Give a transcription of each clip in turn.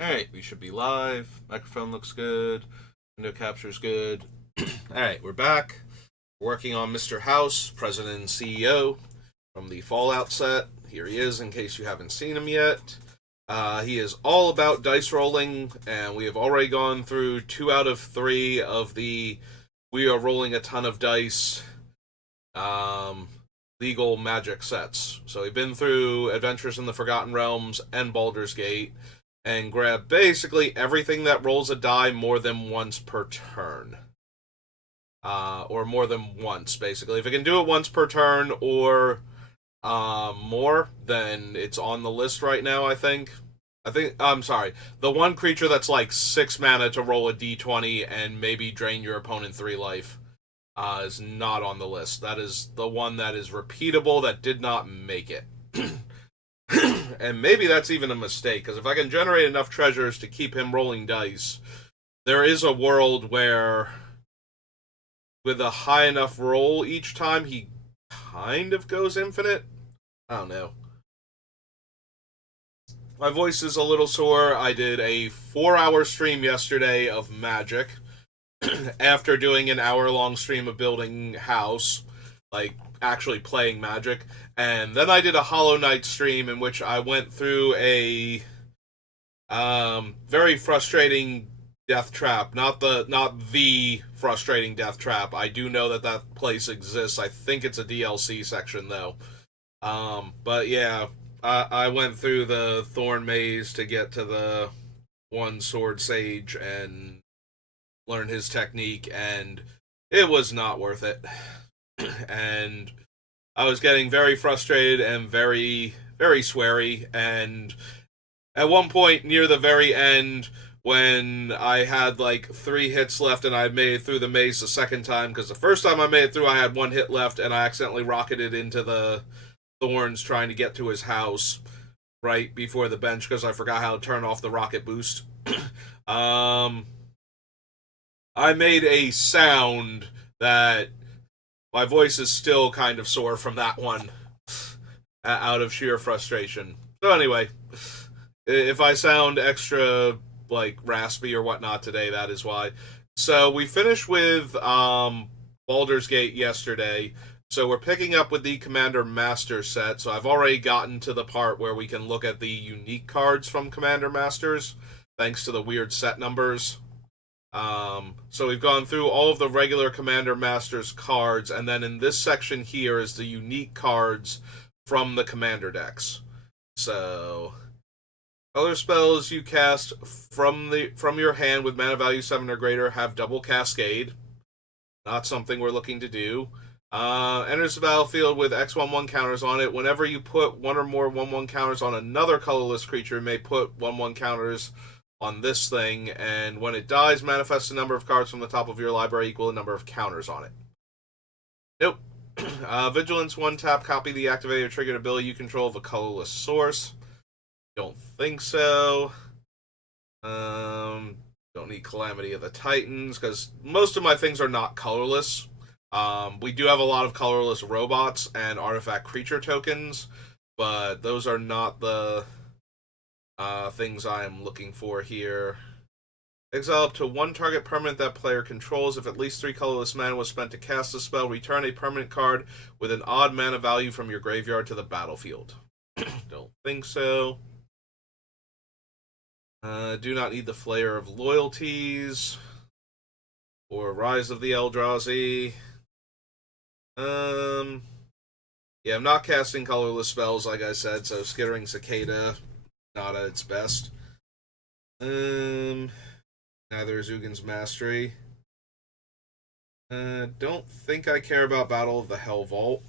Alright, we should be live. Microphone looks good. Window capture's good. Alright, we're back. Working on Mr. House, President and CEO from the Fallout set. Here he is, in case you haven't seen him yet. He is all about dice rolling, and we have already gone through 2 out of 3 of the We Are Rolling a Ton of Dice legal magic sets. So we've been through Adventures in the Forgotten Realms and Baldur's Gate, and grab basically everything that rolls a die more than once per turn. Or more than once, basically. If it can do it once per turn or more, then it's on the list right now, I think. I'm sorry. The one creature that's like 6 mana to roll a d20 and maybe drain your opponent 3 life is not on the list. That is the one that is repeatable that did not make it. And maybe that's even a mistake, because if I can generate enough treasures to keep him rolling dice, there is a world where, with a high enough roll each time, he kind of goes infinite. I don't know. My voice is a little sore. I did a 4-hour stream yesterday of Magic after doing an hour-long stream of building house, like actually playing Magic. And then I did a Hollow Knight stream in which I went through a very frustrating death trap. Not the frustrating death trap. I do know that that place exists. I think it's a DLC section though. But yeah, I went through the Thorn Maze to get to the one Sword Sage and learn his technique, and it was not worth it. And I was getting very frustrated and very, very sweary. And at one point near the very end, when I had like 3 hits left and I made it through the maze the second time, because the first time I made it through, I had 1 hit left and I accidentally rocketed into the thorns trying to get to his house right before the bench because I forgot how to turn off the rocket boost. um, I made a sound that my voice is still kind of sore from that one out of sheer frustration. So anyway, if I sound extra like raspy or whatnot today, that is why. So we finished with Baldur's Gate yesterday. So we're picking up with the Commander Master set. So I've already gotten to the part where we can look at the unique cards from Commander Masters, thanks to the weird set numbers. So we've gone through all of the regular Commander Masters cards, and then in this section here is the unique cards from the Commander decks. So other spells you cast from your hand with mana value 7 or greater have double cascade. Not something we're looking to do. Enters the battlefield with X11 counters on it. Whenever you put one or more 1/1 counters on another colorless creature, you may put 1/1 counters on this thing, and when it dies, manifests a number of cards from the top of your library equal the number of counters on it. Nope. Vigilance 1 tap, copy the activated or triggered ability you control of a colorless source. Don't think so. Don't need Calamity of the Titans, because most of my things are not colorless. We do have a lot of colorless robots and artifact creature tokens, but those are not the things I am looking for here. Exile up to 1 target permanent that player controls. If at least 3 colorless mana was spent to cast the spell, return a permanent card with an odd mana value from your graveyard to the battlefield. Don't think so. Do not need the Flayer of Loyalties or Rise of the Eldrazi. Yeah, I'm not casting colorless spells, like I said, so Skittering Cicada, not at its best. Neither is Ugin's Mastery. Don't think I care about Battle of the Hell Vault.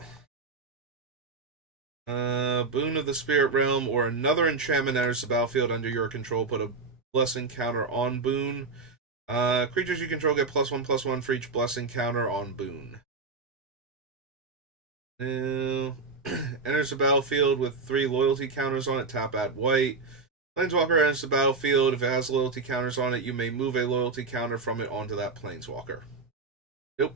Boon of the Spirit Realm or another enchantment enters the battlefield under your control. Put a blessing counter on Boon. Creatures you control get +1/+1 for each blessing counter on Boon. Enters the battlefield with 3 loyalty counters on it. Tap, add white. Planeswalker enters the battlefield. If it has loyalty counters on it, you may move a loyalty counter from it onto that Planeswalker. Nope.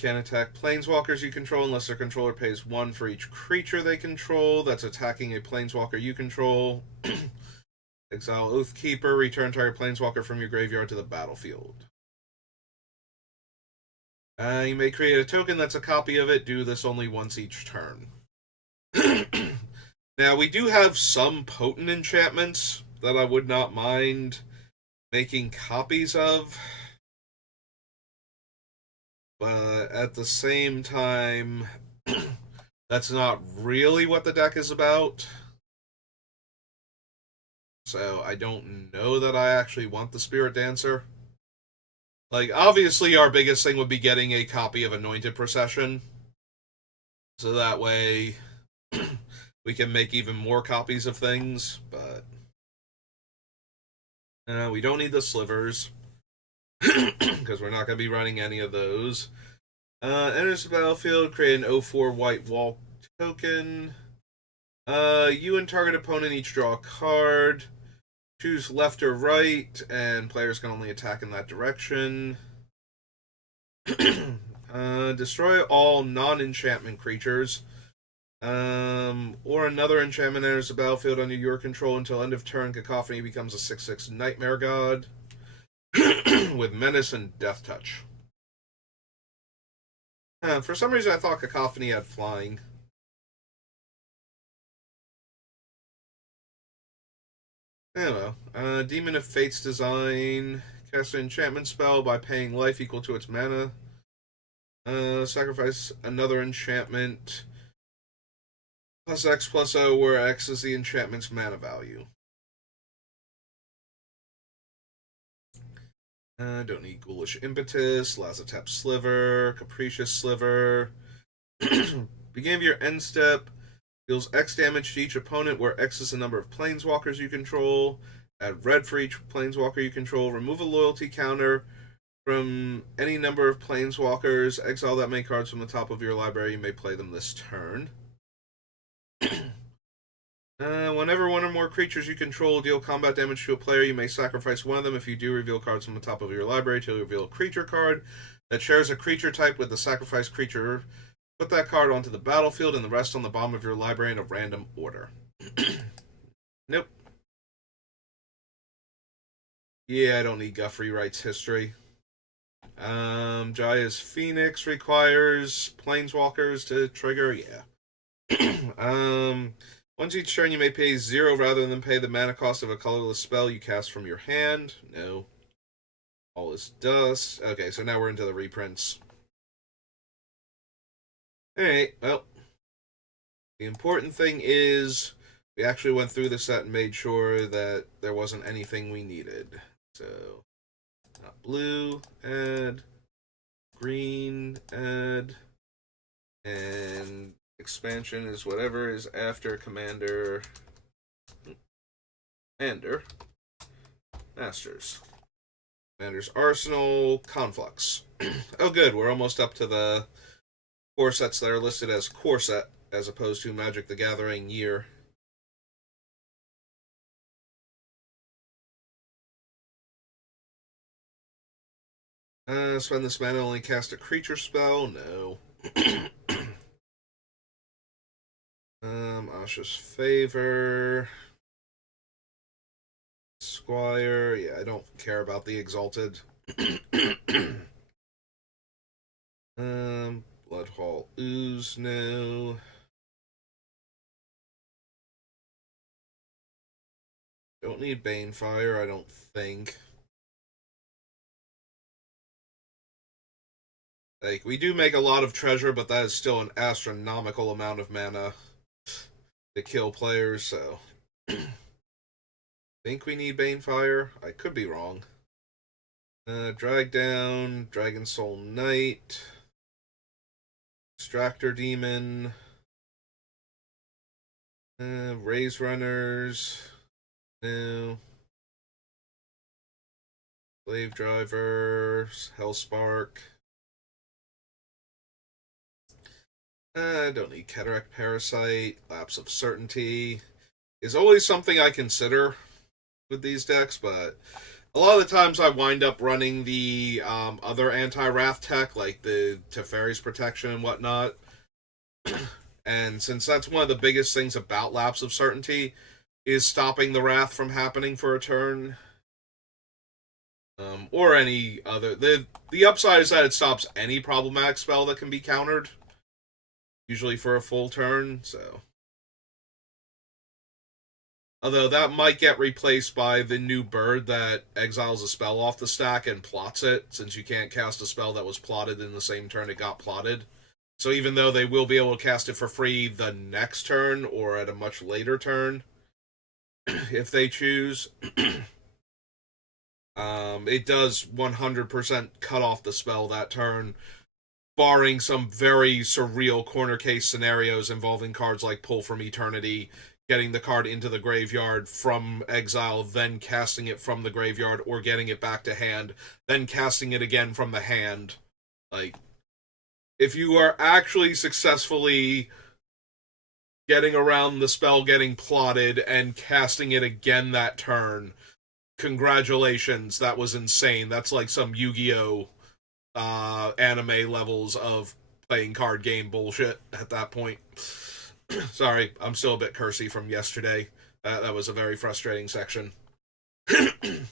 Can't attack planeswalkers you control unless their controller pays 1 for each creature they control that's attacking a planeswalker you control. Exile Oathkeeper, return target planeswalker from your graveyard to the battlefield. You may create a token that's a copy of it. Do this only once each turn. Now, we do have some potent enchantments that I would not mind making copies of. But at the same time, that's not really what the deck is about. So I don't know that I actually want the Spirit Dancer. Like, obviously our biggest thing would be getting a copy of Anointed Procession. So that way we can make even more copies of things, but we don't need the slivers. Because we're not going to be running any of those. Enters the battlefield, create an 0/4 white wall token. You and target opponent each draw a card. Choose left or right, and players can only attack in that direction. Destroy all non-enchantment creatures. Or another enchantment enters the battlefield under your control until end of turn. Cacophony becomes a 6/6 Nightmare God with Menace and Death Touch. For some reason, I thought Cacophony had flying. I don't know. Demon of Fate's Design. Cast an enchantment spell by paying life equal to its mana. Sacrifice another enchantment. +X/+O, where X is the enchantment's mana value. Don't need Ghoulish Impetus, Lazotep Sliver, Capricious Sliver. Beginning of your end step, deals X damage to each opponent, where X is the number of planeswalkers you control. Add red for each planeswalker you control. Remove a loyalty counter from any number of planeswalkers. Exile that many cards from the top of your library. You may play them this turn. Whenever one or more creatures you control deal combat damage to a player, you may sacrifice one of them. If you do, reveal cards from the top of your library till you reveal a creature card that shares a creature type with the sacrificed creature. Put that card onto the battlefield and the rest on the bottom of your library in a random order. Nope. Yeah, I don't need Guthrie Wright's history. Jaya's Phoenix requires planeswalkers to trigger. Yeah. Once each turn, you may pay 0 rather than pay the mana cost of a colorless spell you cast from your hand. No. All is dust. Okay, so now we're into the reprints. Alright, well. The important thing is we actually went through the set and made sure that there wasn't anything we needed. So, not blue, add. Green, add. And expansion is whatever is after Commander Masters. Commander's Arsenal, Conflux. Oh good, we're almost up to the core sets that are listed as core set, as opposed to Magic the Gathering year. Spend this mana, only cast a creature spell? No. Asha's Favor. Squire. Yeah, I don't care about the Exalted. Bloodhall Ooze, no. Don't need Banefire, I don't think. Like, we do make a lot of treasure, but that is still an astronomical amount of mana to kill players, so... think we need Banefire. I could be wrong. Drag Down, Dragon Soul Knight, Extractor Demon, Raise Runners, no. Slave Drivers, Hellspark. I don't need Cataract Parasite. Lapse of Certainty is always something I consider with these decks, but A lot of the times I wind up running the other anti-wrath tech, like the Teferi's protection and whatnot. And since that's one of the biggest things about Lapse of Certainty, is stopping the wrath from happening for a turn, or any other. The upside is that it stops any problematic spell that can be countered, usually for a full turn. So, although that might get replaced by the new bird that exiles a spell off the stack and plots it, since you can't cast a spell that was plotted in the same turn it got plotted. So even though they will be able to cast it for free the next turn or at a much later turn, if they choose, it does 100% cut off the spell that turn, barring some very surreal corner case scenarios involving cards like Pull from Eternity, getting the card into the graveyard from exile, then casting it from the graveyard, or getting it back to hand, then casting it again from the hand. Like, if you are actually successfully getting around the spell getting plotted and casting it again that turn, congratulations, that was insane. That's like some Yu-Gi-Oh! Anime levels of playing card game bullshit at that point. Sorry, I'm still a bit cursy from yesterday. That was a very frustrating section. I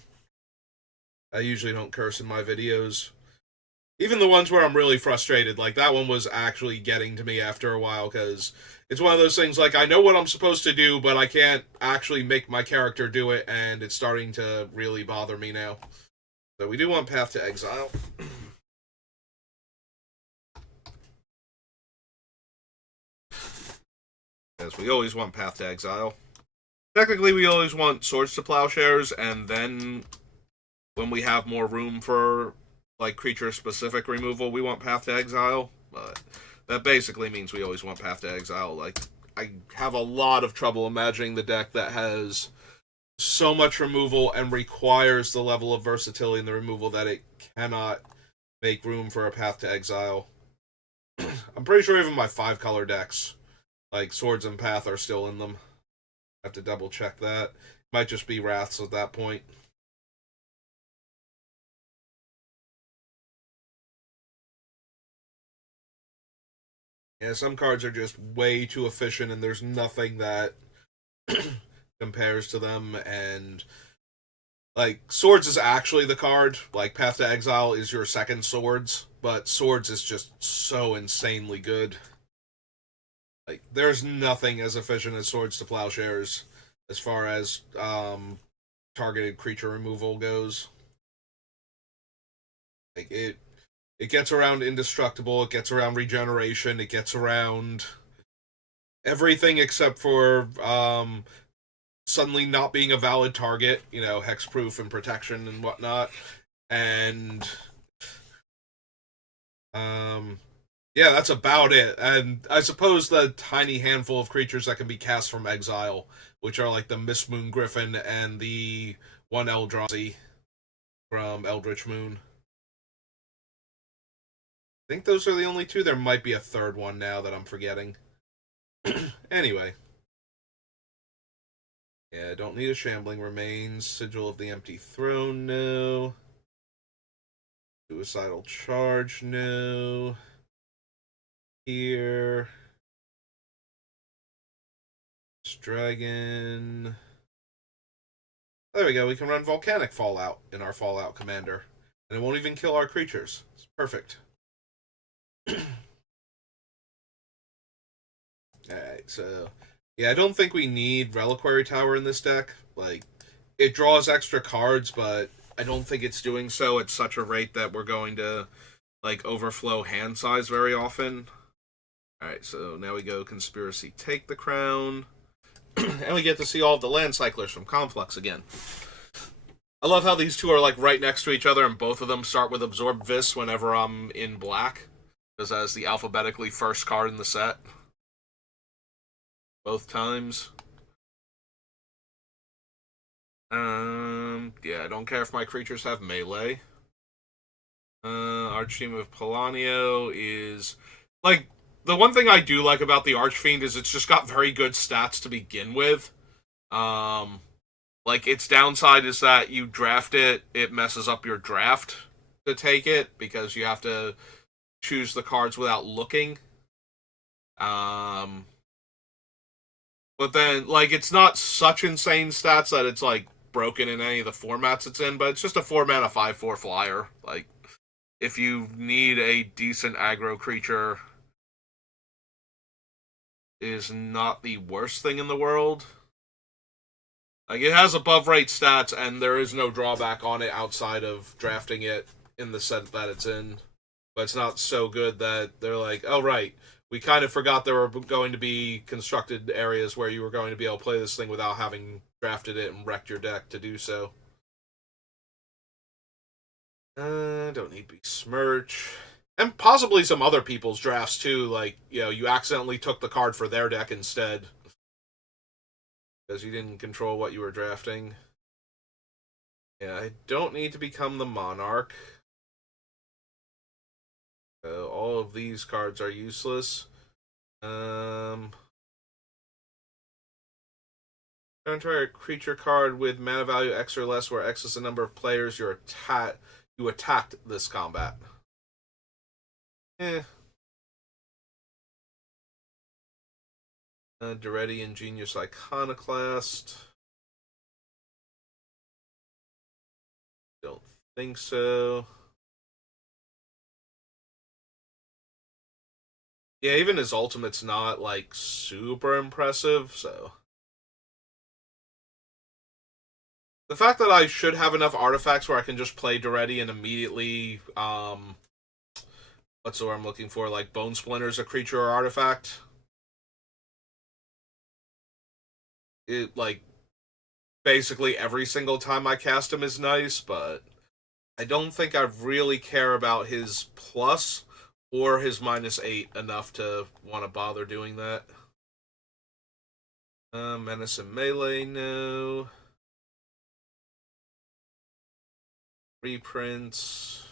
usually don't curse in my videos. Even the ones where I'm really frustrated, like that one was actually getting to me after a while, because it's one of those things, like, I know what I'm supposed to do, but I can't actually make my character do it, and it's starting to really bother me now. So we do want Path to Exile. As we always want Path to Exile. Technically, we always want Swords to Plowshares, and then when we have more room for like creature-specific removal, we want Path to Exile. But that basically means we always want Path to Exile. Like, I have a lot of trouble imagining the deck that has so much removal and requires the level of versatility in the removal that it cannot make room for a Path to Exile. I'm pretty sure even my 5-color decks, like Swords and Path, are still in them. I have to double check that. Might just be Wraths at that point. Yeah, some cards are just way too efficient, and there's nothing that compares to them. And like, Swords is actually the card. Like, Path to Exile is your second Swords, but Swords is just so insanely good. Like, there's nothing as efficient as Swords to Plowshares as far as targeted creature removal goes. Like, it gets around indestructible, it gets around regeneration, it gets around everything except for suddenly not being a valid target, you know, hexproof and protection and whatnot. And yeah, that's about it. And I suppose the tiny handful of creatures that can be cast from exile, which are like the Mistmoon Griffin and the one Eldrazi from Eldritch Moon. I think those are the only two. There might be a third one now that I'm forgetting. Anyway. Yeah, don't need a Shambling Remains. Sigil of the Empty Throne, no. Suicidal Charge, no. Here. Dragon. There we go. We can run Volcanic Fallout in our Fallout Commander. And it won't even kill our creatures. It's perfect. Alright, so yeah, I don't think we need Reliquary Tower in this deck. Like, it draws extra cards, but I don't think it's doing so at such a rate that we're going to like overflow hand size very often. Alright, so now we go Conspiracy Take the Crown. And we get to see all of the land cyclers from Conflux again. I love how these two are like right next to each other, and both of them start with Absorb Vis whenever I'm in black, because that's the alphabetically first card in the set. Both times. Yeah, I don't care if my creatures have melee. Archfiend of Palanio is like, the one thing I do like about the Archfiend is it's just got very good stats to begin with. Like, its downside is that you draft it, it messes up your draft to take it because you have to choose the cards without looking. Um, but then, like, it's not such insane stats that it's, like, broken in any of the formats it's in, but it's just a 4-mana 5/4 flyer. Like, if you need a decent aggro creature, is not the worst thing in the world. Like, it has above rate stats, and there is no drawback on it outside of drafting it in the set that it's in. But it's not so good that they're like, oh, right, we kind of forgot there were going to be constructed areas where you were going to be able to play this thing without having drafted it and wrecked your deck to do so. Don't need besmirch. And possibly some other people's drafts, too. Like, you know, you accidentally took the card for their deck instead because you didn't control what you were drafting. Yeah, I don't need to become the Monarch. All of these cards are useless. Turn a creature card with mana value X or less, where X is the number of players you attacked this combat. Daretti Ingenious Iconoclast. Don't think so. Yeah, even his ultimate's not, like, super impressive, so. The fact that I should have enough artifacts where I can just play Daretti and immediately, what's the word I'm looking for? Like, Bone Splinter's a creature or artifact. It, like, basically every single time I cast him is nice, but I don't think I really care about his plus or his -8 enough to want to bother doing that. Menace and Melee, no. Reprints.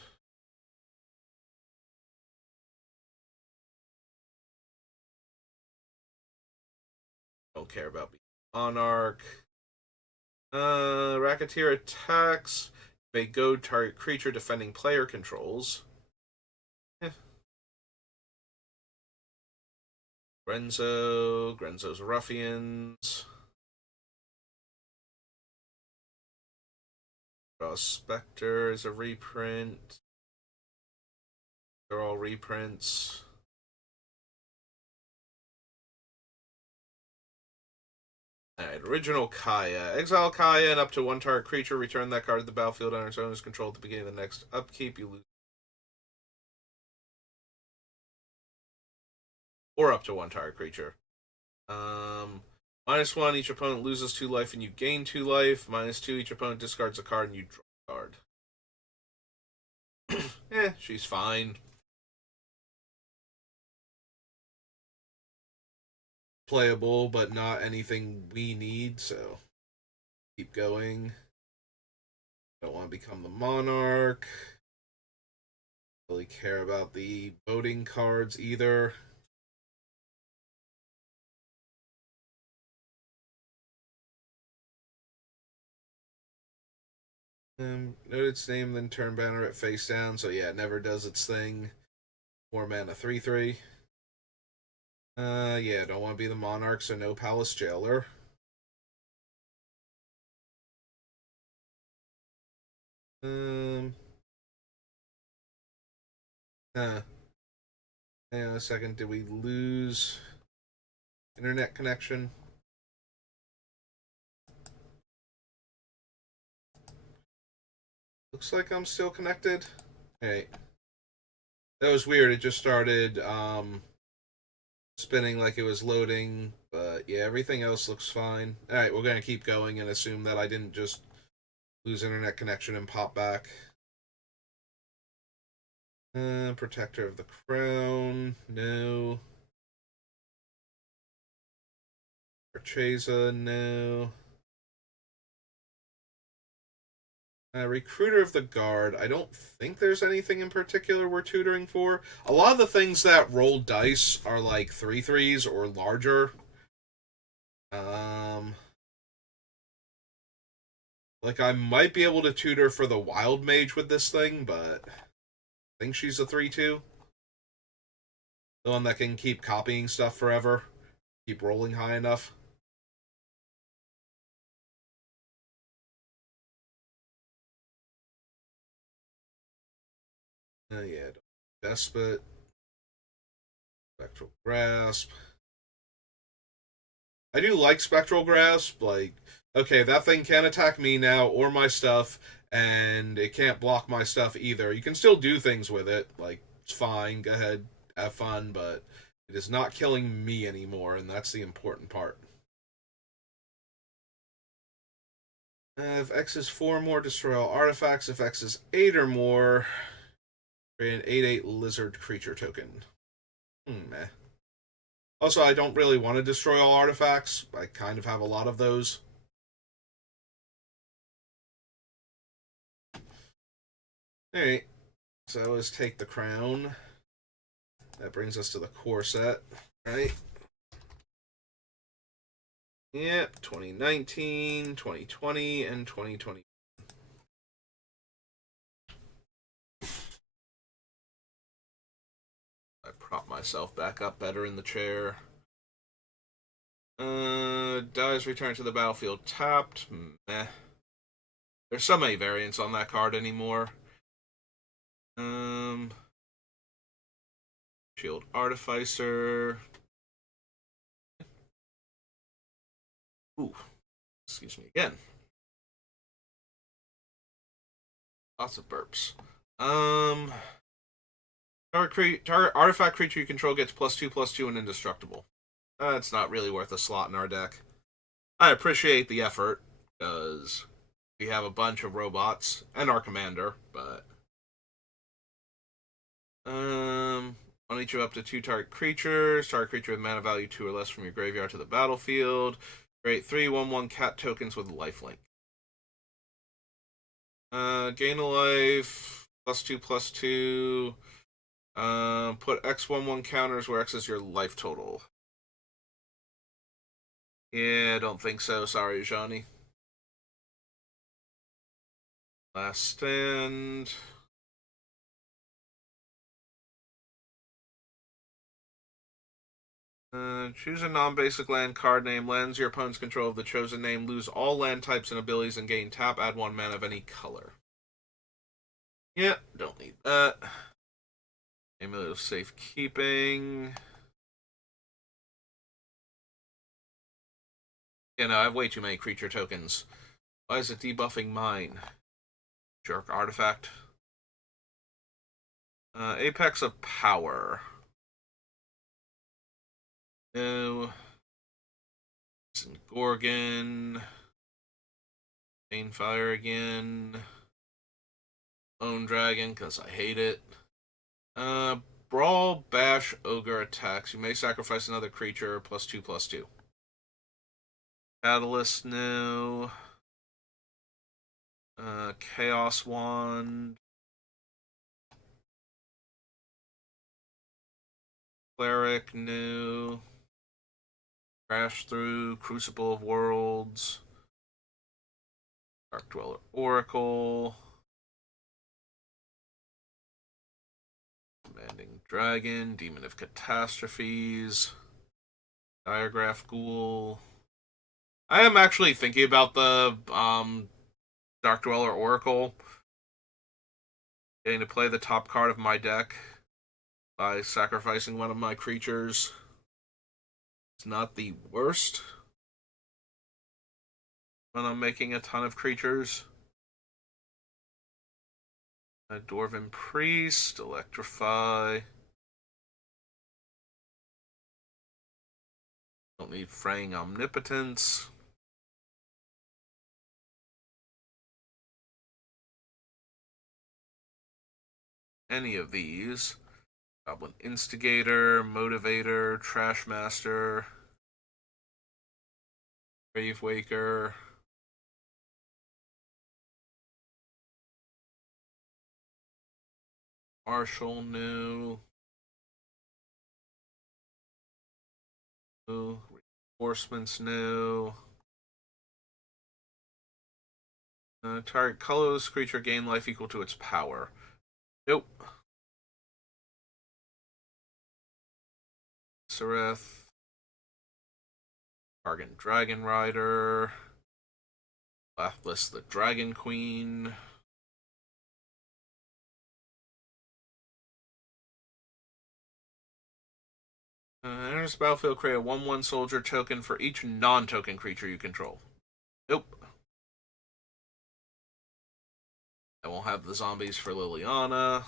Don't care about being Monarch. Racketeer attacks. May go target creature defending player controls. Grenzo's Ruffians. Draw Spectre is a reprint. They're all reprints. Alright, original Kaya. Exile Kaya and up to one target creature. Return that card to the battlefield under its owner's control at the beginning of the next upkeep. You lose. Or up to one target creature. -1, each opponent loses 2 life and you gain 2 life. -2, each opponent discards a card and you draw a card. She's fine. Playable, but not anything we need, so keep going. Don't want to become the Monarch. Don't really care about the voting cards either. Note its name, then turn banner at face down. So yeah, it never does its thing. 4 mana 3/3. Yeah, don't want to be the Monarch, so no Palace Jailer. Hang on a second. Did we lose internet connection? Looks like I'm still connected. Hey. That was weird. It just started spinning like it was loading. But yeah, everything else looks fine. Alright, we're going to keep going and assume that I didn't just lose internet connection and pop back. Protector of the Crown. No. Marchesa. No. Recruiter of the Guard. I don't think there's anything in particular we're tutoring for. A lot of the things that roll dice are like 3/3s or larger. Like, I might be able to tutor for the Wild Mage with this thing, but I think she's a 3/2. The one that can keep copying stuff forever, keep rolling high enough. Yeah, Despot, Spectral Grasp. I do like Spectral Grasp. Like, okay, that thing can attack me now or my stuff, and it can't block my stuff either. You can still do things with it. Like, it's fine. Go ahead, have fun, but it is not killing me anymore, and that's the important part. If X is 4 or more, destroy all artifacts. If X is 8 or more, create an 8/8 lizard creature token. Meh. Also, I don't really want to destroy all artifacts. I kind of have a lot of those. Alright, so let's take the crown. That brings us to the core set, right? Yep, 2019, 2020, and 2020. I prop myself back up better in the chair. Dies return to the battlefield tapped. Meh. There's so many variants on that card anymore. Shield Artificer. Ooh, excuse me again. Lots of burps. Target artifact creature you control gets +2/+2 and indestructible. That's not really worth a slot in our deck. I appreciate the effort, because we have a bunch of robots and our commander, but on each of up to 2 target creatures, target creature with mana value 2 or less from your graveyard to the battlefield. Create 3/1/1 cat tokens with lifelink. Gain a life, +2/+2. Put X/1/1 counters where X is your life total. Yeah, I don't think so. Sorry, Johnny. Last stand. Choose a non-basic land card name. Lands your opponent's control of the chosen name. Lose all land types and abilities and gain tap. Add 1 mana of any color. Yeah, don't need that. Amulet of Safekeeping. Yeah, no, I have way too many creature tokens. Why is it debuffing mine? Jerk artifact. Apex of Power. No. Gorgon. Fire again. Lone Dragon, because I hate it. Brawl, Bash, Ogre attacks. You may sacrifice another creature, +2/+2. Catalyst, no. Chaos Wand. Cleric, no. Crash Through, Crucible of Worlds. Dark Dweller Oracle. Commanding Dragon, Demon of Catastrophes. Diagraph Ghoul. I am actually thinking about the Dark Dweller Oracle. Getting to play the top card of my deck by sacrificing one of my creatures. It's not the worst when I'm making a ton of creatures. A Dwarven Priest, Electrify. Don't need Fraying Omnipotence. Any of these. Goblin Instigator, Motivator, Trashmaster, Gravewaker. Marshall, new. Reinforcements, new. Target colorless creature gain life equal to its power. Nope. Sereth. Target Dragon Rider. Lathless the Dragon Queen. Enters the battlefield, create a 1/1 soldier token for each non-token creature you control. Nope. I won't have the zombies for Liliana.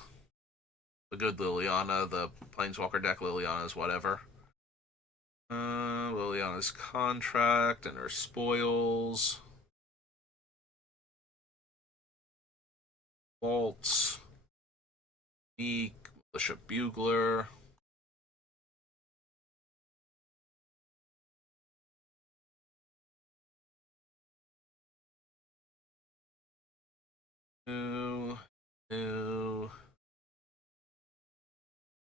The good Liliana, the Planeswalker deck Liliana's whatever. Liliana's contract and her spoils. Waltz. Meek. Militia Bugler. New.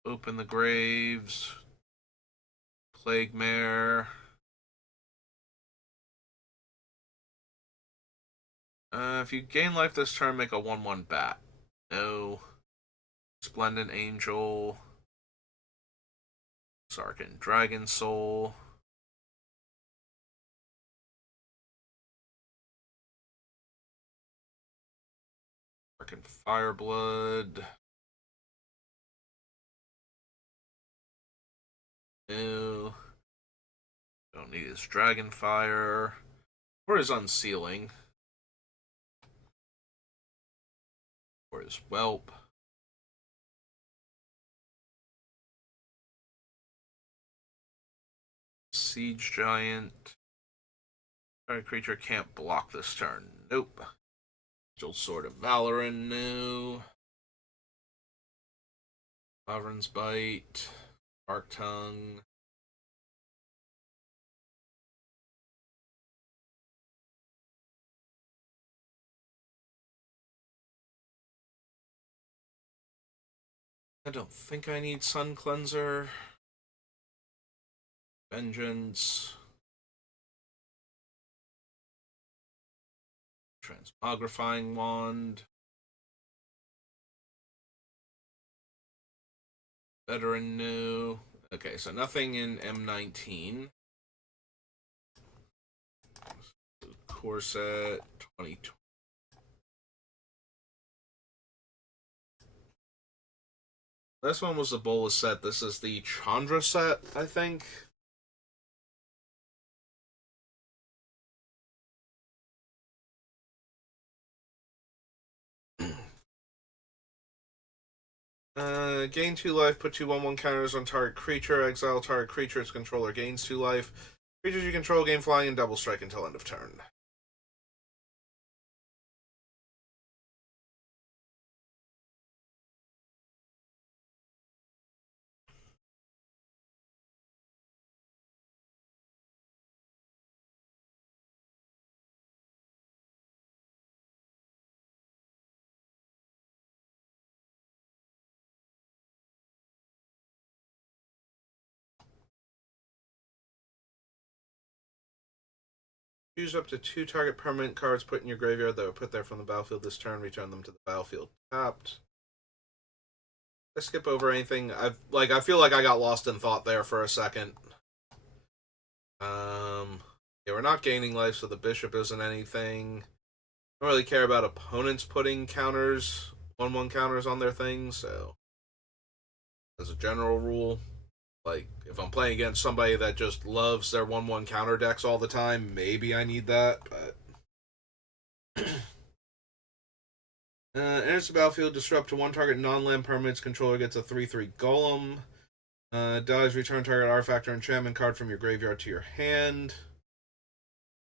Open the Graves. Plague Mare. If you gain life this turn, make a 1/1 bat. No. Splendid Angel. Sarkhan Dragon Soul. Sarkhan Fireblood. No. Don't need his Dragonfire. Or his Unsealing. Or his Whelp. Siege Giant. Target creature can't block this turn. Nope. Dual Sword of Valoran, no. Sovereign's Bite. Arc Tongue. I don't think I need Sun Cleanser. Vengeance. Transmogrifying Wand. Veteran new. Okay, so nothing in M19. Corset 2020. This one was the Bolas set. This is the Chandra set, I think. Gain 2 life, put 2 1/1 counters on target creature, exile target creature, its controller gains 2 life. Creatures you control gain flying and double strike until end of turn. Choose up to 2 target permanent cards put in your graveyard that were put there from the battlefield this turn. Return them to the battlefield tapped. I skip over anything. I feel like I got lost in thought there for a second. Yeah, we're not gaining life, so the bishop isn't anything. I don't really care about opponents putting counters, 1/1 counters on their things. So, as a general rule, like if I'm playing against somebody that just loves their 1/1 counter decks all the time, maybe I need that. But enters the battlefield, disrupt to 1 target non-land permanent's controller gets a 3/3 golem. Dies, return target artifact or enchantment card from your graveyard to your hand.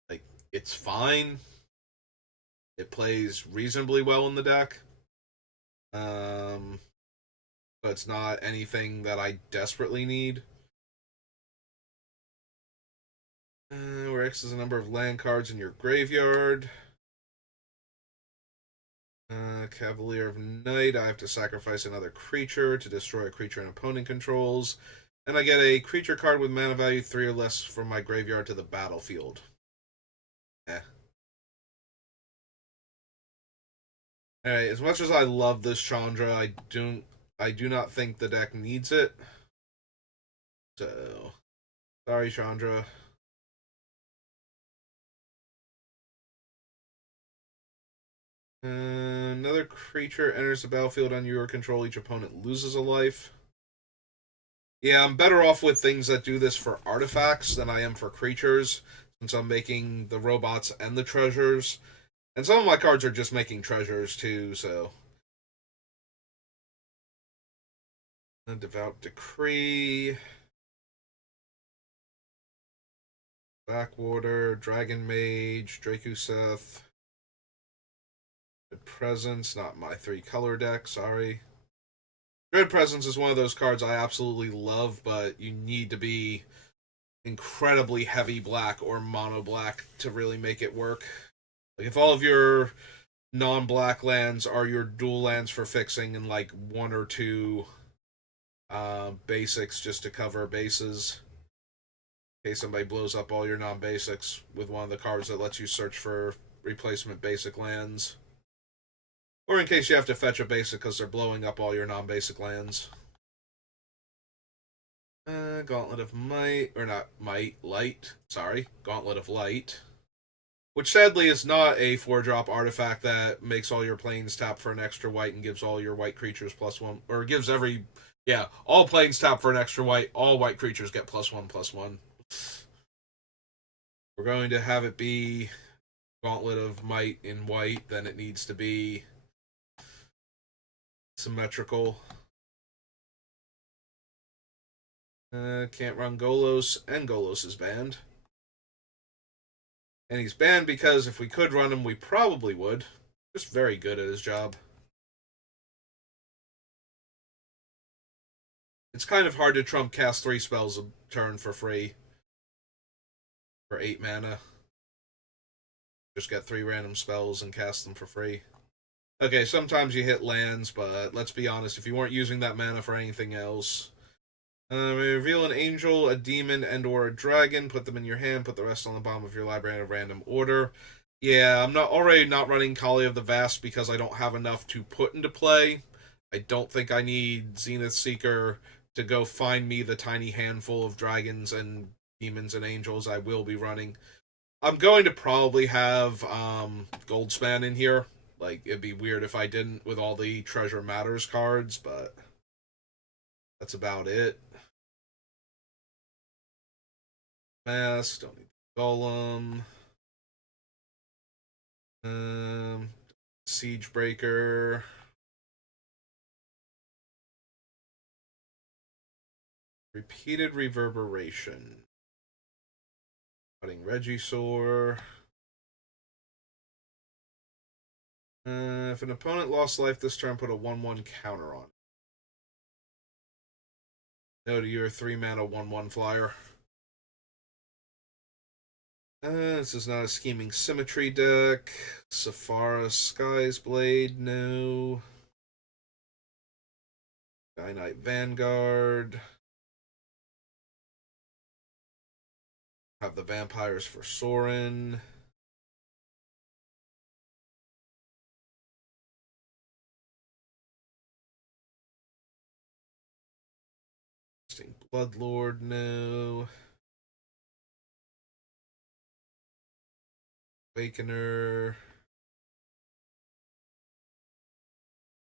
Like, it's fine. It plays reasonably well in the deck. But it's not anything that I desperately need. Where X is a number of land cards in your graveyard. Cavalier of Night. I have to sacrifice another creature to destroy a creature an opponent controls. And I get a creature card with mana value 3 or less from my graveyard to the battlefield. Eh. Alright, as much as I love this Chandra, I do not think the deck needs it. So sorry, Chandra. Another creature enters the battlefield on your control. Each opponent loses a life. Yeah, I'm better off with things that do this for artifacts than I am for creatures, since I'm making the robots and the treasures. And some of my cards are just making treasures too, so. A Devout Decree. Backwater, Dragon Mage, Drakuseth. Dread Presence, not my 3-color deck, sorry. Dread Presence is one of those cards I absolutely love, but you need to be incredibly heavy black or mono black to really make it work. Like if all of your non-black lands are your dual lands for fixing and like one or two basics just to cover bases, in case somebody blows up all your non-basics with one of the cards that lets you search for replacement basic lands, or in case you have to fetch a basic because they're blowing up all your non-basic lands. Gauntlet of Might, or not Might, Light, sorry, Gauntlet of Light. Which sadly is not a 4-drop artifact that makes all your planes tap for an extra white and gives all your white creatures +1, or gives every, yeah, all planes tap for an extra white, all white creatures get +1/+1. We're going to have it be Gauntlet of Might in white, then it needs to be symmetrical. Can't run Golos, and Golos is banned. And he's banned because if we could run him, we probably would. Just very good at his job. It's kind of hard to trump cast 3 spells a turn for free. For 8 mana. Just get 3 random spells and cast them for free. Okay, sometimes you hit lands, but let's be honest, if you weren't using that mana for anything else. Reveal an angel, a demon, and or a dragon. Put them in your hand. Put the rest on the bottom of your library in a random order. Yeah, I'm not running Kali of the Vast because I don't have enough to put into play. I don't think I need Zenith Seeker to go find me the tiny handful of dragons and demons and angels I will be running. I'm going to probably have Goldspan in here. Like, it'd be weird if I didn't with all the Treasure Matters cards, but that's about it. Mass, don't need Golem. Siegebreaker. Repeated Reverberation. Cutting Regisaur. If an opponent lost life this turn, put a 1/1 counter on. No to your 3-mana 1/1 flyer. This is not a Scheming Symmetry deck. Safara Sky's Blade, no. Sky Knight Vanguard. Have the Vampires for Sorin. Bloodlord, no. Awakener.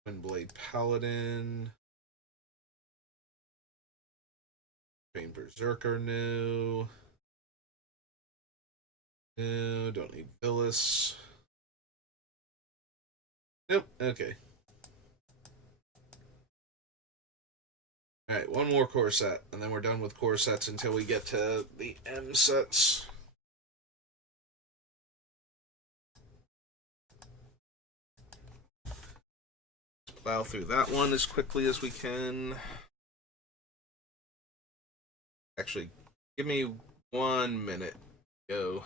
Windblade Paladin. Train Berserker, no. No, don't need Villas. Nope, okay. Alright, one more core set, and then we're done with core sets until we get to the M sets. Let's plow through that one as quickly as we can. Actually, give me 1 minute. Go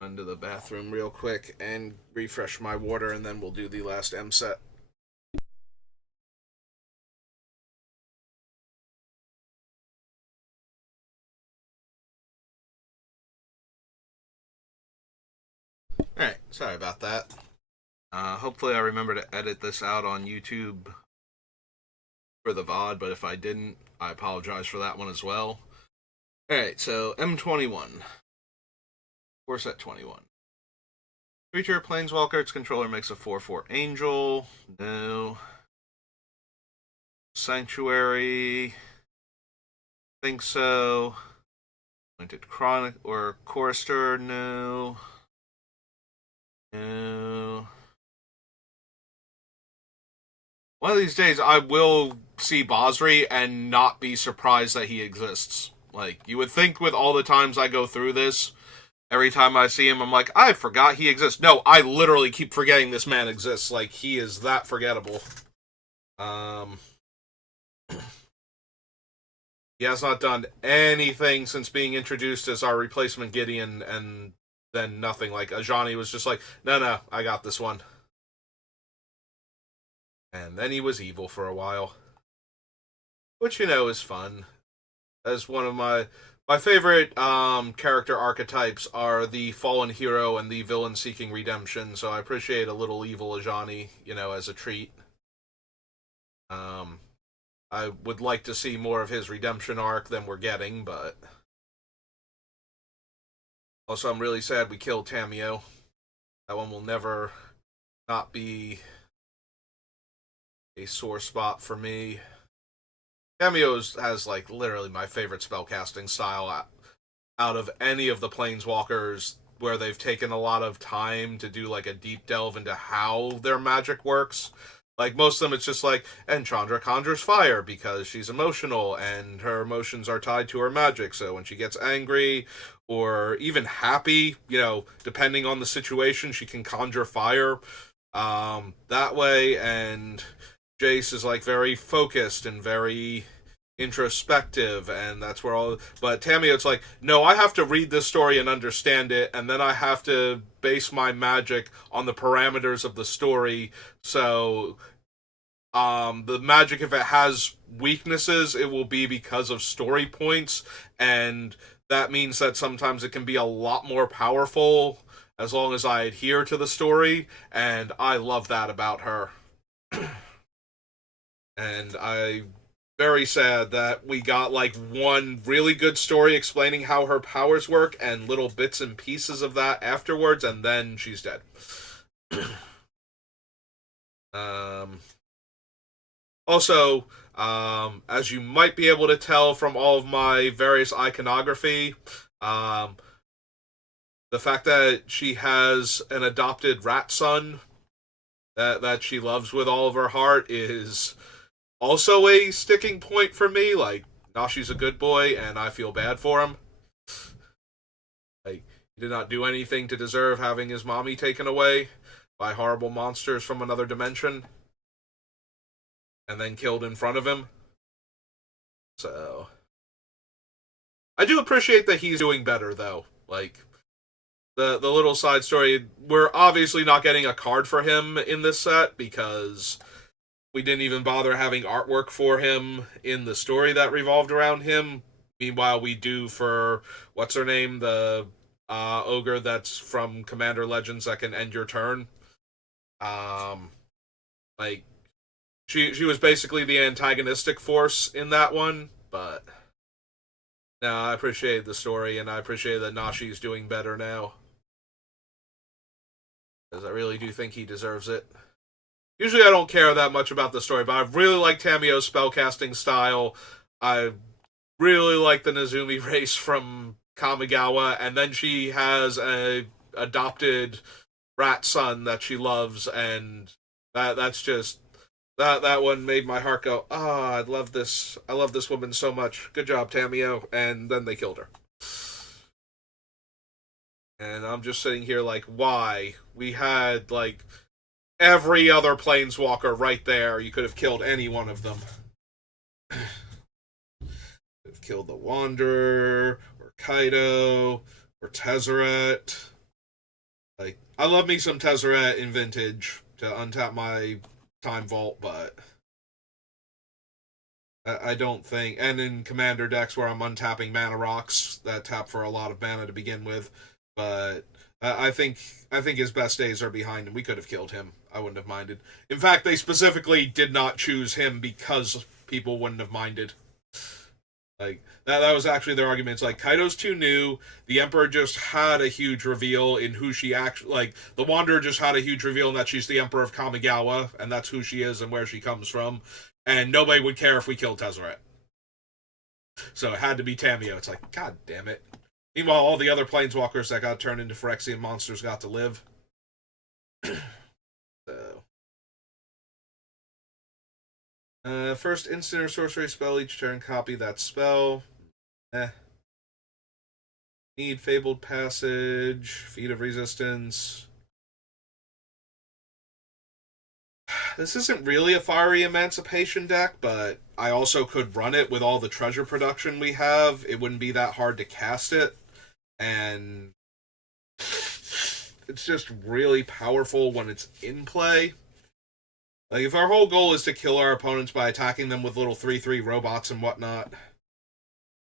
into the bathroom real quick and refresh my water, and then we'll do the last M set. Alright, sorry about that. Hopefully I remember to edit this out on YouTube for the VOD, but if I didn't, I apologize for that one as well. Alright, so M21. Force at 21. Creature, Planeswalker, its controller makes a 4/4 Angel. No. Sanctuary. Think so. Pointed Chronic or Chorister. No. No. One of these days, I will see Basri and not be surprised that he exists. Like, you would think with all the times I go through this, every time I see him, I'm like, I forgot he exists. No, I literally keep forgetting this man exists. Like, he is that forgettable. He has not done anything since being introduced as our replacement Gideon, and then nothing. Like, Ajani was just like, no, I got this one. And then he was evil for a while. Which, is fun. As one of my favorite character archetypes are the fallen hero and the villain seeking redemption, so I appreciate a little evil Ajani, as a treat. I would like to see more of his redemption arc than we're getting, but also I'm really sad we killed Tamiyo. That one will never not be a sore spot for me. Tamiyo has, like, literally my favorite spellcasting style out of any of the Planeswalkers, where they've taken a lot of time to do, like, a deep delve into how their magic works. Like, most of them, it's just like, and Chandra conjures fire because she's emotional, and her emotions are tied to her magic, so when she gets angry, or even happy, depending on the situation, she can conjure fire. That way, and Jace is, like, very focused and very introspective, and that's where all. But Tamiyo, it's like, no, I have to read this story and understand it, and then I have to base my magic on the parameters of the story. So, the magic, if it has weaknesses, it will be because of story points, and that means that sometimes it can be a lot more powerful as long as I adhere to the story, and I love that about her. And I'm very sad that we got, like, one really good story explaining how her powers work and little bits and pieces of that afterwards, and then she's dead. Also, as you might be able to tell from all of my various iconography, the fact that she has an adopted rat son that she loves with all of her heart is also a sticking point for me. Like, Nashi's a good boy, and I feel bad for him. Like, he did not do anything to deserve having his mommy taken away by horrible monsters from another dimension and then killed in front of him. So, I do appreciate that he's doing better, though. Like, the little side story, we're obviously not getting a card for him in this set because we didn't even bother having artwork for him in the story that revolved around him. Meanwhile, we do for, what's her name, the ogre that's from Commander Legends that can end your turn. Like, she was basically the antagonistic force in that one, but no, I appreciate the story, and I appreciate that Nashi's doing better now, because I really do think he deserves it. Usually I don't care that much about the story, but I really like Tamiyo's spellcasting style. I really like the Nezumi race from Kamigawa, and then she has a adopted rat son that she loves, and that's just that one made my heart go, I love this woman so much. Good job, Tamiyo. And then they killed her. And I'm just sitting here like, why? We had, like, every other planeswalker right there. You could have killed any one of them. Could have killed the Wanderer, or Kaido, or Tezzeret. Like, I love me some Tezzeret in Vintage to untap my Time Vault, but I don't think. And in Commander decks where I'm untapping mana rocks that tap for a lot of mana to begin with, but I think his best days are behind him. We could have killed him. I wouldn't have minded. In fact, they specifically did not choose him because people wouldn't have minded. Like that was actually their argument. It's like Kaido's too new. The Emperor just had a huge reveal in who she actually like. The Wanderer just had a huge reveal in that she's the Emperor of Kamigawa, and that's who she is and where she comes from. And nobody would care if we killed Tezzeret. So it had to be Tamio. It's like, god damn it. Meanwhile, all the other planeswalkers that got turned into Phyrexian monsters got to live. So, first instant or sorcery spell each turn, copy that spell. Need Fabled Passage, Feat of Resistance. This isn't really a Fiery Emancipation deck, but I also could run it with all the treasure production we have. It wouldn't be that hard to cast it. And it's just really powerful when it's in play. Like, if our whole goal is to kill our opponents by attacking them with little 3/3 robots and whatnot,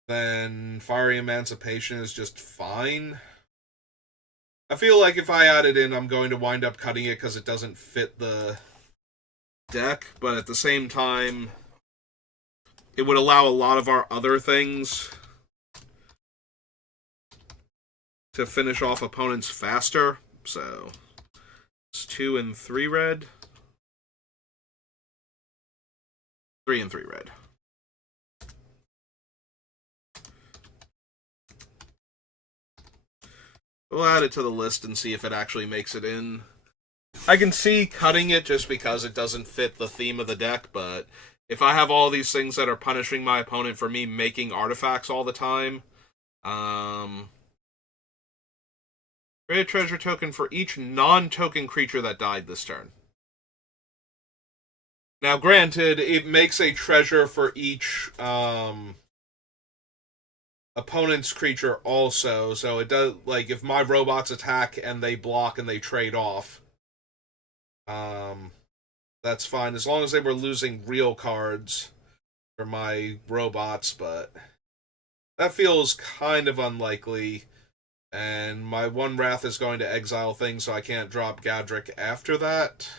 then Fiery Emancipation is just fine. I feel like if I add it in, I'm going to wind up cutting it because it doesn't fit the deck, but at the same time, it would allow a lot of our other things to finish off opponents faster. So, it's 2 and 3 red. 3 and 3 red. We'll add it to the list and see if it actually makes it in. I can see cutting it just because it doesn't fit the theme of the deck, but if I have all these things that are punishing my opponent for me making artifacts all the time, create a treasure token for each non-token creature that died this turn. Now, granted, it makes a treasure for each opponent's creature also, so it does, like, if my robots attack and they block and they trade off, that's fine, as long as they were losing real cards for my robots, but that feels kind of unlikely, and my one Wrath is going to exile things, so I can't drop Gadrick after that.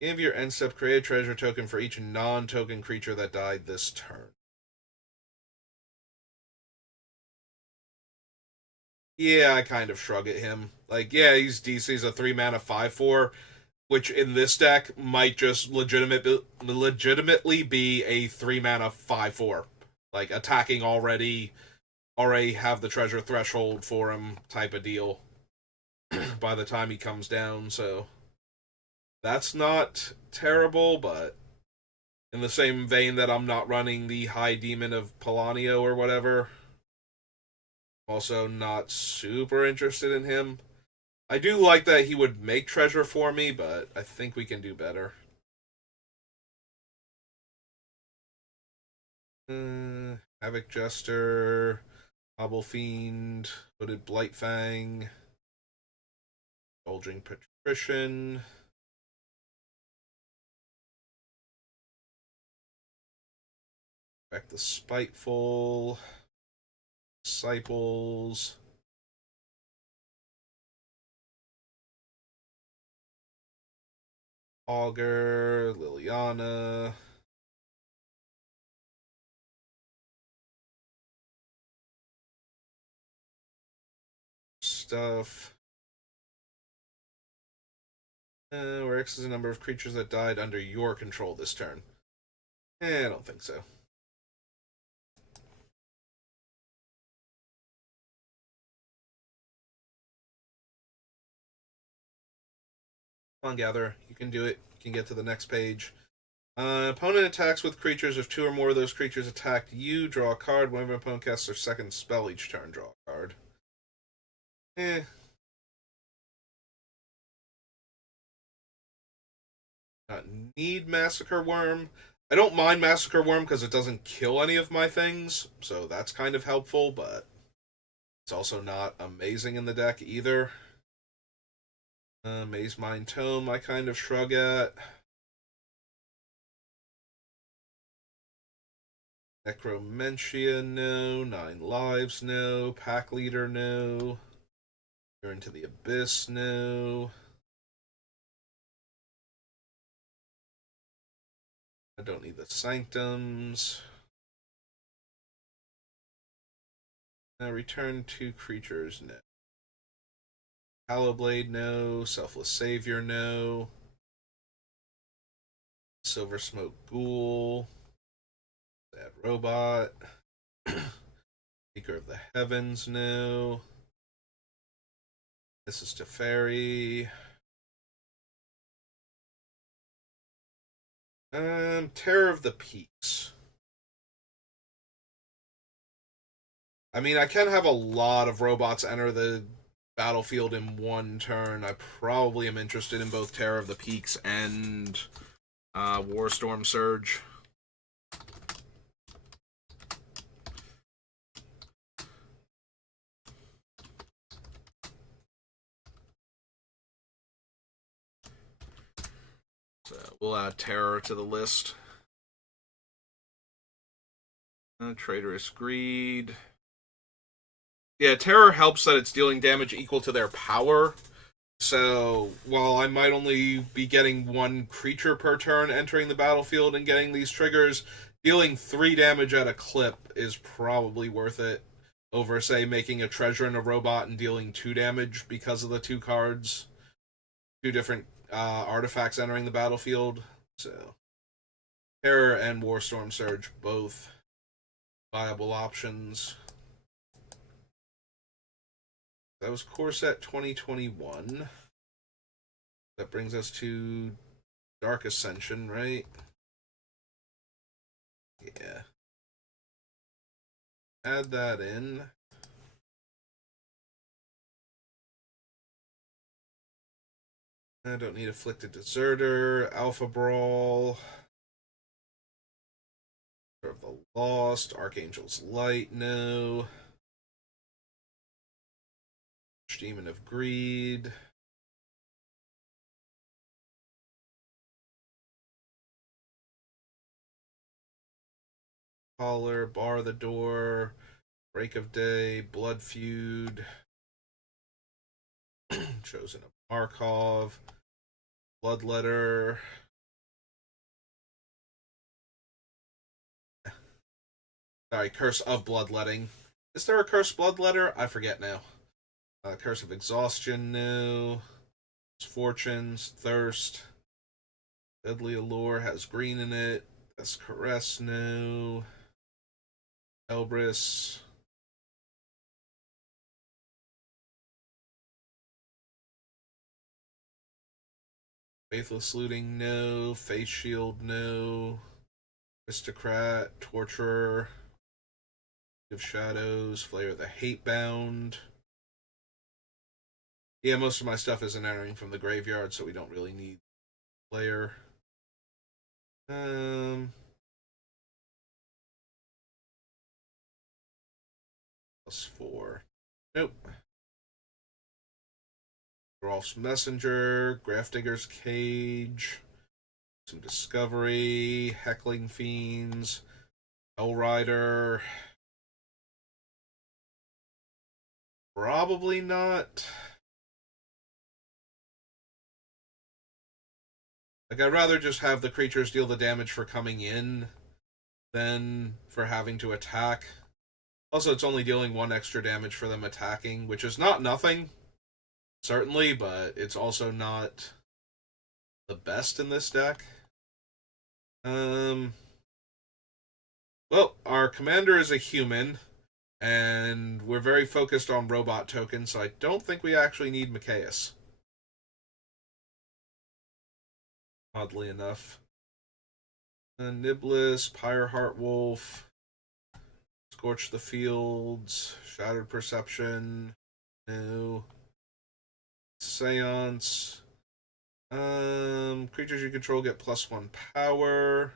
Give your end step, create a treasure token for each non-token creature that died this turn. Yeah, I kind of shrug at him. Like, yeah, he's DC's a 3-mana 5/4, which in this deck might just legitimately be a 3-mana 5/4. Like, attacking already have the treasure threshold for him type of deal by the time he comes down, so that's not terrible, but in the same vein that I'm not running the High Demon of Palanio or whatever, also not super interested in him. I do like that he would make treasure for me, but I think we can do better. Havoc Jester, Hobble Fiend, Hooded Blightfang, Bulging Patrician. Back the Spiteful, Disciples. Augur, Liliana. Stuff. Where X is the number of creatures that died under your control this turn. I don't think so. Come on, Gatherer. You can do it. You can get to the next page. Opponent attacks with creatures. If 2 or more of those creatures attacked you, draw a card. Whenever an opponent casts their second spell each turn, draw a card. Not need Massacre Worm. I don't mind Massacre Worm because it doesn't kill any of my things, so that's kind of helpful, but it's also not amazing in the deck either. Maze Mind Tome, I kind of shrug at. Necromentia, no. 9 lives, no. Pack Leader, no. You're into the Abyss, no. I don't need the Sanctums. Now return 2 creatures, no. Hallowblade, no. Selfless Savior, no. Silver Smoke Ghoul. Bad Robot. Seeker of the Heavens, no. This is Teferi. Terror of the Peaks. I mean, I can have a lot of robots enter the battlefield in one turn. I probably am interested in both Terror of the Peaks and Warstorm Surge. So we'll add Terror to the list. Traitorous Greed. Yeah, Terror helps that it's dealing damage equal to their power. So, while I might only be getting 1 creature per turn entering the battlefield and getting these triggers, dealing 3 damage at a clip is probably worth it over, say, making a treasure and a robot and dealing 2 damage because of the 2 cards. 2 different artifacts entering the battlefield. So, Terror and Warstorm Surge, both viable options. That was Core Set 2021. That brings us to Dark Ascension, right? Yeah. Add that in. I don't need Afflicted Deserter, Alpha Brawl, of the Lost, Archangel's Light, no. Demon of Greed. Caller, Bar the Door, Break of Day, Blood Feud, Chosen of Markov, Bloodletter. Sorry, Curse of Bloodletting. Is there a Curse Bloodletter? I forget now. Curse of Exhaustion, no. Fortunes, Thirst. Deadly Allure has green in it. That's Caress, no. Elbrus. Faithless Looting, no. Face Shield, no. Aristocrat, Torturer. Of Shadows, Flayer of the Hatebound. Yeah, most of my stuff isn't entering from the graveyard, so we don't really need Flayer. +4. Nope. Rolf's Messenger, Grafdigger's Cage, some Discovery, Heckling Fiends, Hellrider. Probably not. Like, I'd rather just have the creatures deal the damage for coming in than for having to attack. Also, it's only dealing 1 extra damage for them attacking, which is not nothing, certainly, but it's also not the best in this deck. Well, our commander is a human, and we're very focused on robot tokens, so I don't think we actually need Mikaeus. Oddly enough. Niblis, Pyreheart Wolf, Scorch the Fields, Shattered Perception, no. Seance. Creatures you control get +1 power.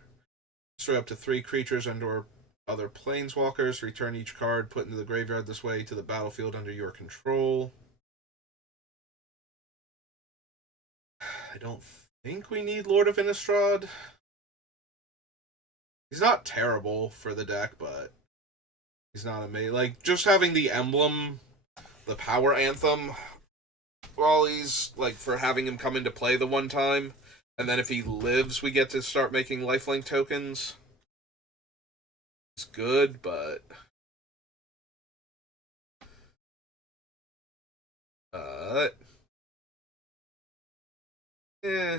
Destroy up to 3 creatures and/or other planeswalkers. Return each card put into the graveyard this way to the battlefield under your control. I don't think we need Lord of Innistrad. He's not terrible for the deck, but he's not amazing. Like, just having the emblem, the power anthem, while he's, like, for having him come into play the one time, and then if he lives, we get to start making lifelink tokens. It's good, but uh eh.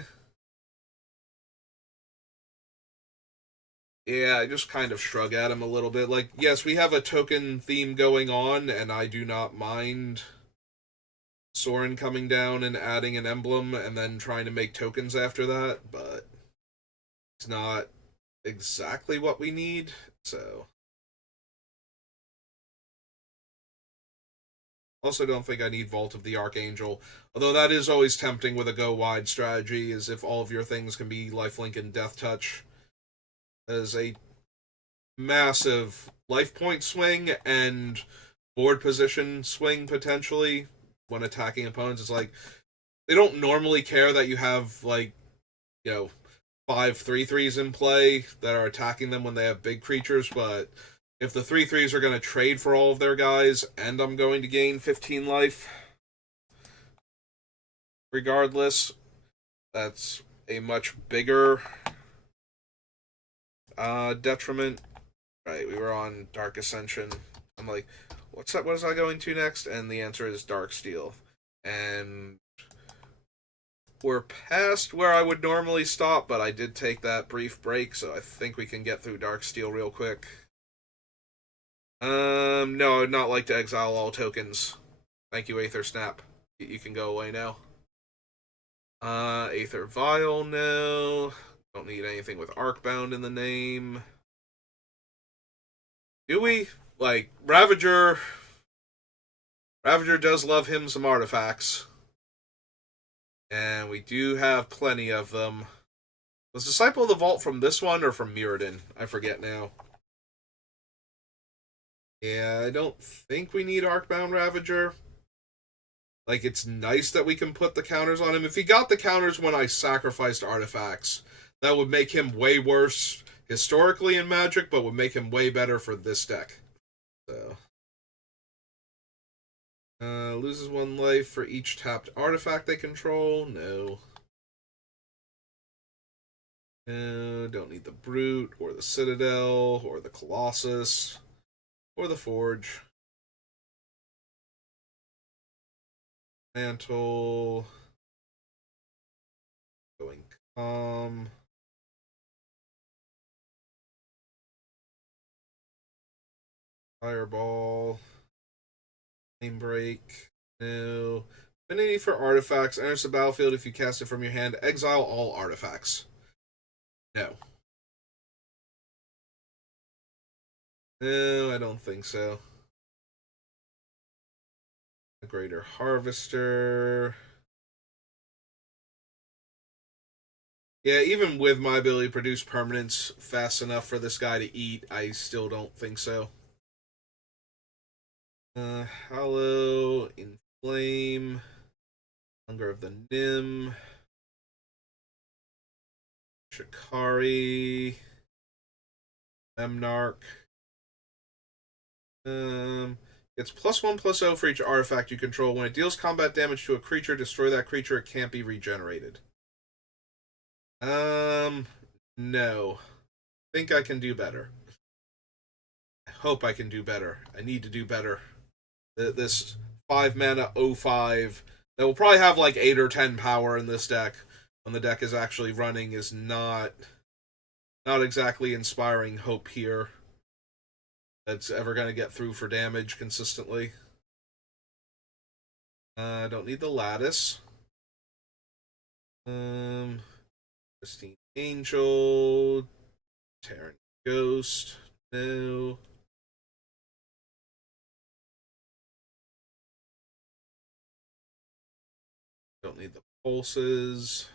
Yeah, I just kind of shrug at him a little bit. Like, yes, we have a token theme going on, and I do not mind Soren coming down and adding an emblem and then trying to make tokens after that, but it's not exactly what we need, so. Also, don't think I need Vault of the Archangel, although that is always tempting with a go wide strategy, is if all of your things can be lifelink and death touch. As a massive life point swing and board position swing potentially when attacking opponents. It's like they don't normally care that you have like, you know, 5/3/3s in play that are attacking them when they have big creatures, but if the 3/3s are going to trade for all of their guys and I'm going to gain 15 life regardless, that's a much bigger detriment. Right, we were on Dark Ascension. I'm like, what's that? What is I going to next? And the answer is Dark Steel. And we're past where I would normally stop, but I did take that brief break, so I think we can get through Dark Steel real quick. No, I'd not like to exile all tokens. Thank you, Aether Snap. You can go away now. Aether Vial, no. Don't need anything with Arcbound in the name. Do we? Like, Ravager. Ravager does love him some artifacts. And we do have plenty of them. Was Disciple of the Vault from this one or from Mirrodin? I forget now. Yeah, I don't think we need Arcbound Ravager. Like, it's nice that we can put the counters on him. If he got the counters when I sacrificed artifacts, that would make him way worse historically in Magic, but would make him way better for this deck. So. Loses one life for each tapped artifact they control. No. No, don't need the Brute, or the Citadel, or the Colossus, or the Forge. Mantle. Going calm. Fireball. Flame Break. No. Affinity for artifacts. Enters the battlefield if you cast it from your hand. Exile all artifacts. No. No, I don't think so. A Greater Harvester. Yeah, even with my ability to produce permanents fast enough for this guy to eat, I still don't think so. Hollow, Inflame, Hunger of the Nim, Shikari, Memnarch. It's +1/+0 for each artifact you control. When it deals combat damage to a creature, destroy that creature. It can't be regenerated. No. Think I can do better. I hope I can do better. I need to do better. This 5 mana 05 that will probably have like 8 or 10 power in this deck when the deck is actually running is not exactly inspiring hope here that's ever going to get through for damage consistently. I don't need the Lattice. Pristine Angel, Terran Ghost, no. Don't need the pulses.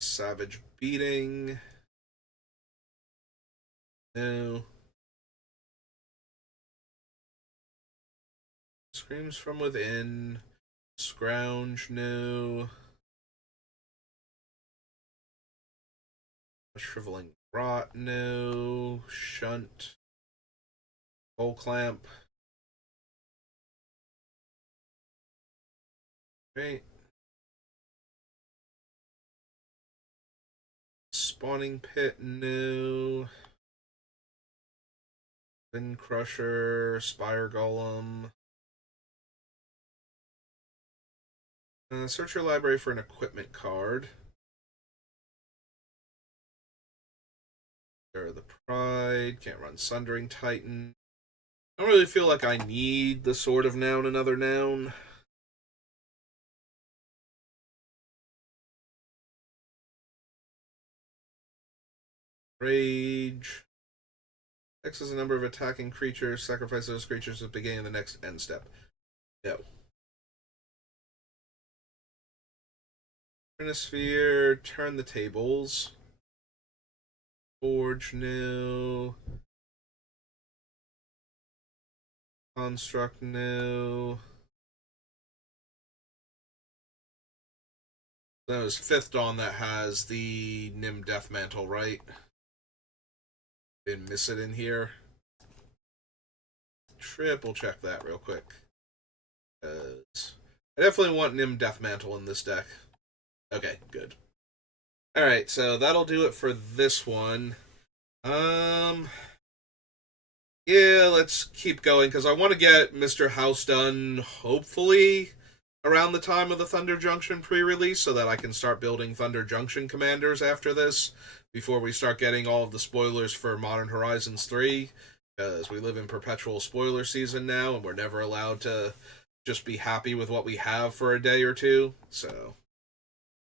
Savage Beating, no. Screams from Within, Scrounge, no. Shriveling Rot, no. Shunt. Hole Clamp. Right. Spawning Pit, no. Wind Crusher, Spire Golem. Search your library for an equipment card. There are the Pride. Can't run Sundering Titan. I don't really feel like I need the Sword of Noun, another noun. Rage. X is the number of attacking creatures. Sacrifice those creatures at the beginning of the next end step. No. Chronosphere. Turn the tables. Forge, no. Construct, no. That was Fifth Dawn that has the Nim Death Mantle, right? Didn't miss it in here. Triple check that real quick. Because I definitely want Nim Death Mantle in this deck. Okay, good. Alright, so that'll do it for this one. Yeah, let's keep going, because I want to get Mr. House done, hopefully, around the time of the Thunder Junction pre-release, so that I can start building Thunder Junction commanders after this, before we start getting all of the spoilers for Modern Horizons 3, because we live in perpetual spoiler season now, and we're never allowed to just be happy with what we have for a day or two, so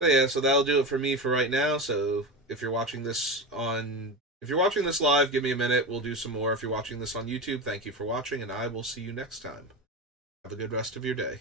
yeah, so that'll do it for me for right now, so if you're watching this live, give me a minute. We'll do some more. If you're watching this on YouTube, thank you for watching, and I will see you next time. Have a good rest of your day.